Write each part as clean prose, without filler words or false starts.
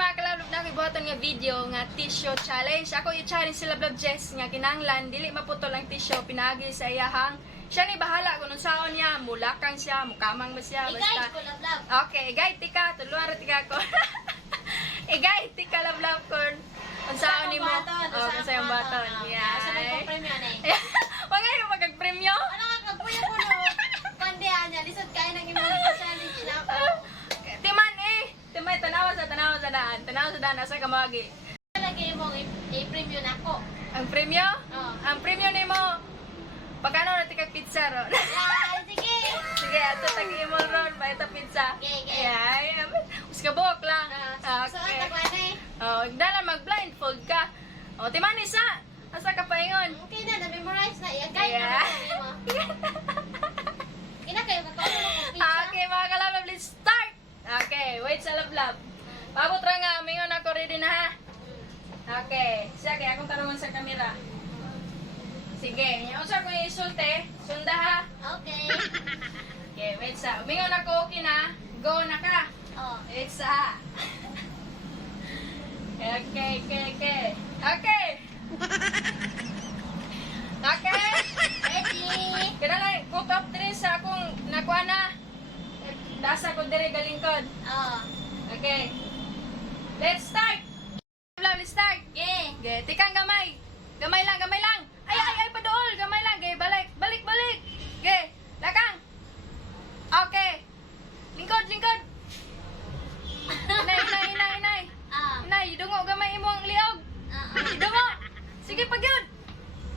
mga kalablob na ako ibuhatan nga video nga tissue challenge. Ako i-challenge si Lablab Jess nga kinanglan dili maputol ang tissue pinagi sa iyahang. Siya ni bahala kung saon niya, mulakang siya, mukamang ba siya, basta. I-guide ko, Lablab. Okay, i-guide tika, tuluan ra tika ko. I-guide tika Lablab kon unsaon nimo. Oh, unsa yung baton. Yeah. Asa may pang-premyo na eh. Wag ayo magag-premyo. Ano ka kagpuyo ko no? Pandihan niya, lisod kayo ng imong challenge na ako. Timan eh. Timay tanawa sa daan. Tanawa sa daan asa ka magi. Lagi imong i-premyo na ako. Ang premyo? Oo. Ang premyo nimo. Pagkano na tika pizza ron? Yeah, sige. Sige, ato tagi mo ron pa ito pizza. Okay. Ay, uska buhok lang. So, ang tagwanay. Oh, dala mag-blindfold ka. Oh, timan isa. Asa ka pa ingon? Okay na, na-memorize na. I-guide na Yeah. mo. Ina kayo, kakawin mo kung pizza. Okay, mga kalabab, let's start! Okay, wait sa lablab. Pabot ra nga, mingon ako ready na ha. Okay, sige, akong tarungan sa kamera. Sige, yung usap ko yung isulte, sunda ha. Okay. Okay, wait sa, mingon ako, okay na. Go na ka. Oh. Wait sa. Okay. Okay! Okay! Ready? Kaya lang, cook up din sa akong nakuha na. Dasa ko dire galingkod. Oh. Okay. Let's start! Let's start! Okay. Okay, tikang gamay. Gamay lang. Ay, padool. Gamay lang. Okay, balik. Okay, lakang. Okay. Lingkod. Inay. Ah. Inay, dungo gamay imong liog. Ah. Dungo. Sige, pagyod.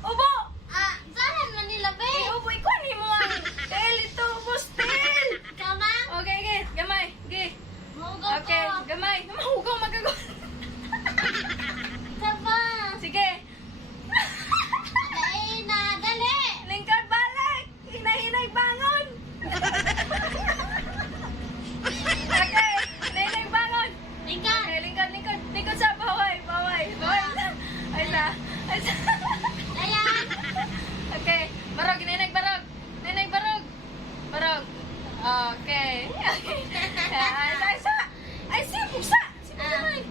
Ubo. Ah, saan man nila, be? Ubo, ikuha ni mo ang tail ito. Ubo, tail. Kamang? Okay, gamay. Okay. Mahugaw Okay, ko. gamay. Mahugaw, magagot. Saba. Sige. Dali na, dali. Lingkod, balik. Inay, bangon. Okay, inay, bangon. Lingkod. Okay, lingkod sa baway. Ay sa. Dayan. Okay, barog, Nenay, barog. Okay. Ay, sa. Ay, siya, buksa. Ah.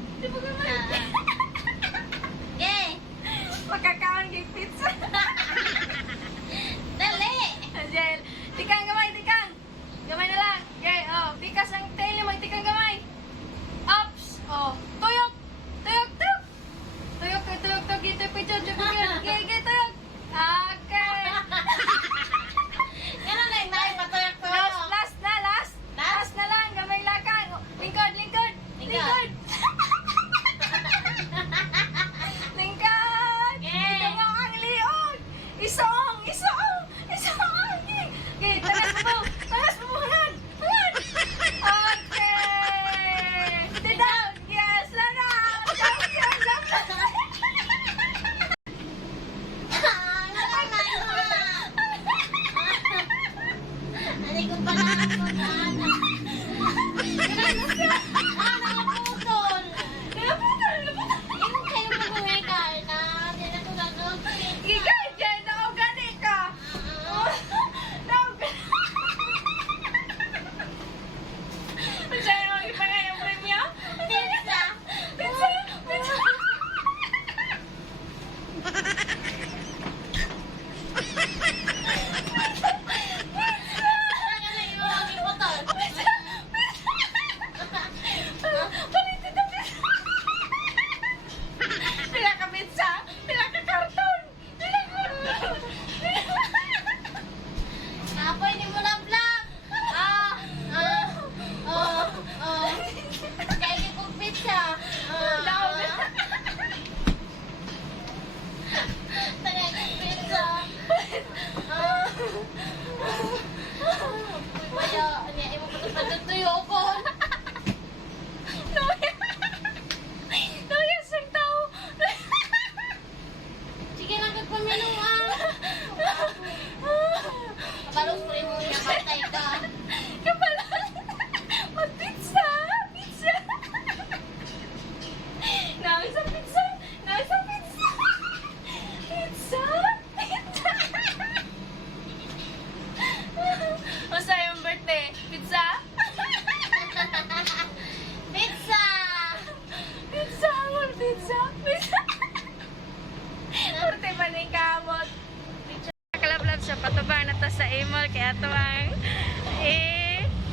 ato ang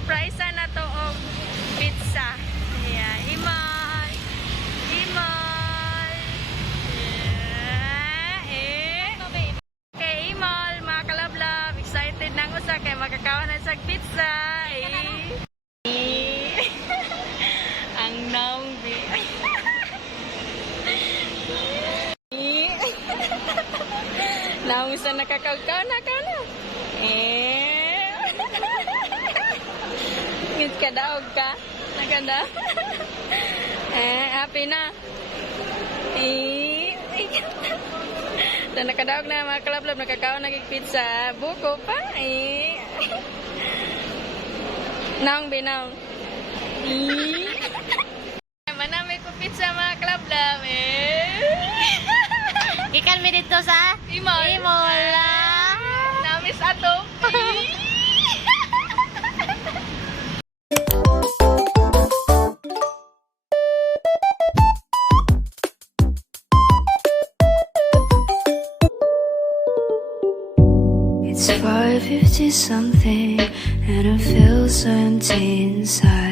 price na to og pizza. Yeah, Imol. Imol. Okay, Imol, mga kalablab, excited nang usa kay magkakaon na sa pizza. Ang naungbi. Naung sa nakakaukaw na ka na. Ngit ka daog ka. Nakanda. Happy na. So, nakadaog na mga kalablab, nakakaon naging pizza. Buko pa. Naung binaw. Manami ko pizza mga kalablab. Ikan mi dito sa Imol. Imol. Namis ato. It's 5:50 something and I feel so empty inside.